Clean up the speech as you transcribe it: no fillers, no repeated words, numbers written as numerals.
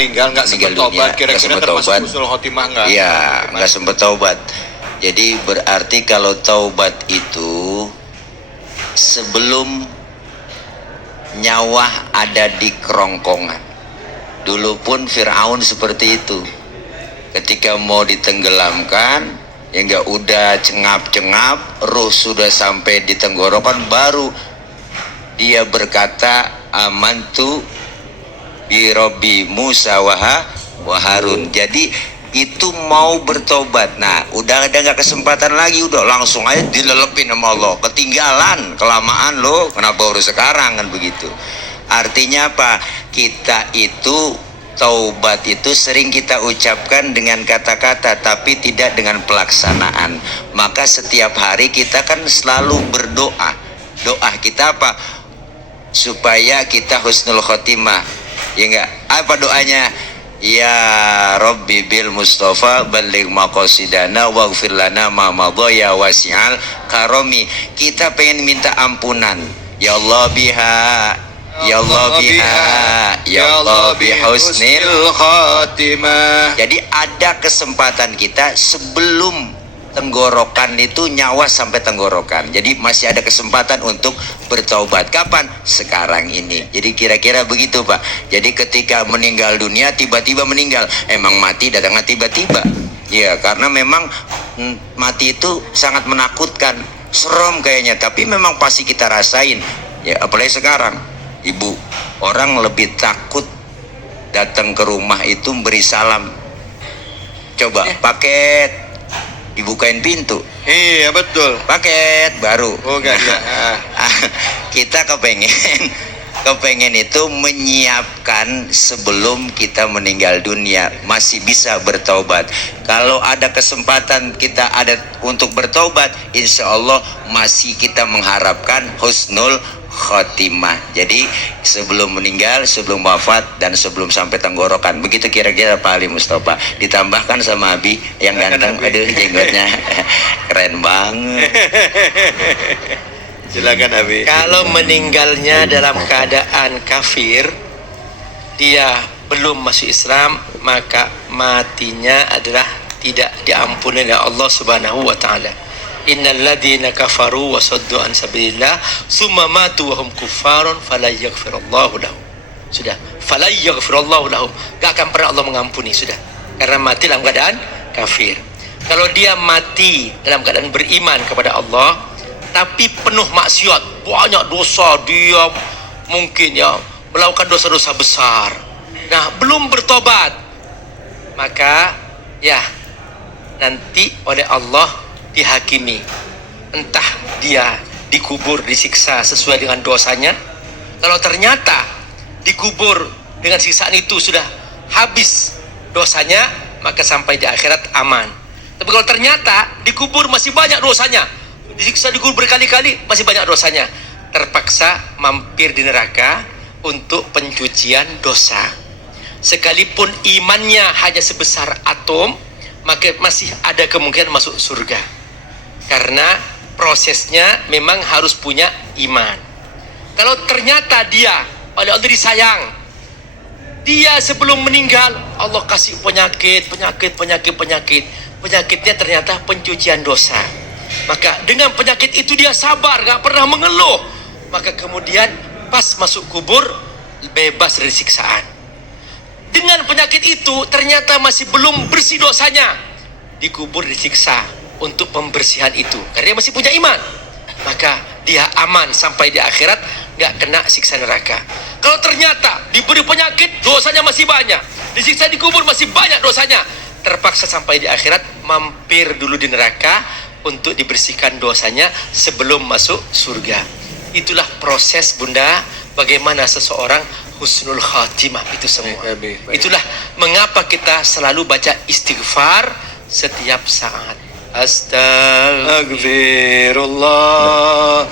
meninggal nggak sempat tobat, kira-kira termasuk husnul khotimah nggak? Iya, nggak sempat taubat. Jadi berarti kalau taubat itu sebelum nyawa ada di kerongkongan. Dulu pun Fir'aun seperti itu. Ketika mau ditenggelamkan, ya nggak udah cengap-cengap, ruh sudah sampai di tenggorokan, baru dia berkata, amantu bi Rabbi Musa wa Harun. Jadi itu mau bertobat. Nah, udah ada nggak kesempatan lagi, udah langsung aja dilelepin sama Allah. Ketinggalan, kelamaan loh. Kenapa baru sekarang kan begitu? Artinya apa? Kita itu taubat itu sering kita ucapkan dengan kata-kata, tapi tidak dengan pelaksanaan. Maka setiap hari kita kan selalu berdoa. Doa kita apa? Supaya kita husnul khotimah. Ya enggak? Apa doanya? Ya Rabbi bil Mustafa balligh maqasidana waghfir lana ma madha ya wasi'al karomi. Kita pengen minta ampunan. Ya Allah biha, ya Allah biha, ya Allah bihusnil khatimah. Jadi ada kesempatan kita sebelum tenggorokan itu, nyawa sampai tenggorokan. Jadi masih ada kesempatan untuk bertaubat. Kapan? Sekarang ini. Jadi kira-kira begitu, Pak. Jadi ketika meninggal dunia, tiba-tiba meninggal. Emang mati datangnya tiba-tiba. Ya, karena memang mati itu sangat menakutkan. Serem kayaknya, tapi memang pasti kita rasain. Ya, apalagi sekarang. Ibu, orang lebih takut datang ke rumah itu beri salam. Coba paket, dibukain pintu. Iya betul. Paket baru. Oh enggak ya. Kita kepengen itu menyiapkan sebelum kita meninggal dunia, masih bisa bertaubat. Kalau ada kesempatan kita ada untuk bertaubat, insya Allah masih kita mengharapkan husnul khotimah. Jadi sebelum meninggal, sebelum wafat, dan sebelum sampai tenggorokan. Begitu kira-kira Pak Ali Mustafa. Ditambahkan sama Abi yang ganteng. Aduh, jenggotnya keren banget. Silakan Abi. Kalau meninggalnya dalam keadaan kafir, dia belum masuk Islam, maka matinya adalah tidak diampuni oleh Allah Subhanahu wa taala. Innal ladzina kafaru wa saddu an sabilillah summa matu wa hum kuffarun fala yaghfirullahu lahum. Sudah, fala yaghfirullahu lahum. Enggak akan pernah Allah mengampuni, sudah. Karena mati dalam keadaan kafir. Kalau dia mati dalam keadaan beriman kepada Allah tapi penuh maksiat, banyak dosa, dia mungkin ya melakukan dosa-dosa besar. Nah, belum bertobat, maka ya nanti oleh Allah dihakimi, entah dia dikubur, disiksa sesuai dengan dosanya. Kalau ternyata dikubur dengan siksaan itu sudah habis dosanya, maka sampai di akhirat aman. Tapi kalau ternyata dikubur masih banyak dosanya, disiksa dikubur berkali-kali masih banyak dosanya, terpaksa mampir di neraka untuk pencucian dosa. Sekalipun imannya hanya sebesar atom, maka masih ada kemungkinan masuk surga. Karena prosesnya memang harus punya iman. Kalau ternyata dia oleh Allah disayang, dia sebelum meninggal Allah kasih penyakitnya ternyata pencucian dosa, maka dengan penyakit itu dia sabar, gak pernah mengeluh, maka kemudian pas masuk kubur bebas dari siksaan. Dengan penyakit itu ternyata masih belum bersih dosanya, dikubur disiksa untuk pembersihan itu, karena dia masih punya iman, maka dia aman sampai di akhirat, gak kena siksa neraka. Kalau ternyata diberi penyakit, dosanya masih banyak, disiksa dikubur masih banyak dosanya, terpaksa sampai di akhirat mampir dulu di neraka untuk dibersihkan dosanya sebelum masuk surga. Itulah proses, Bunda, bagaimana seseorang husnul khatimah itu semua. Itulah mengapa kita selalu baca istighfar setiap saat. Astagfirullah.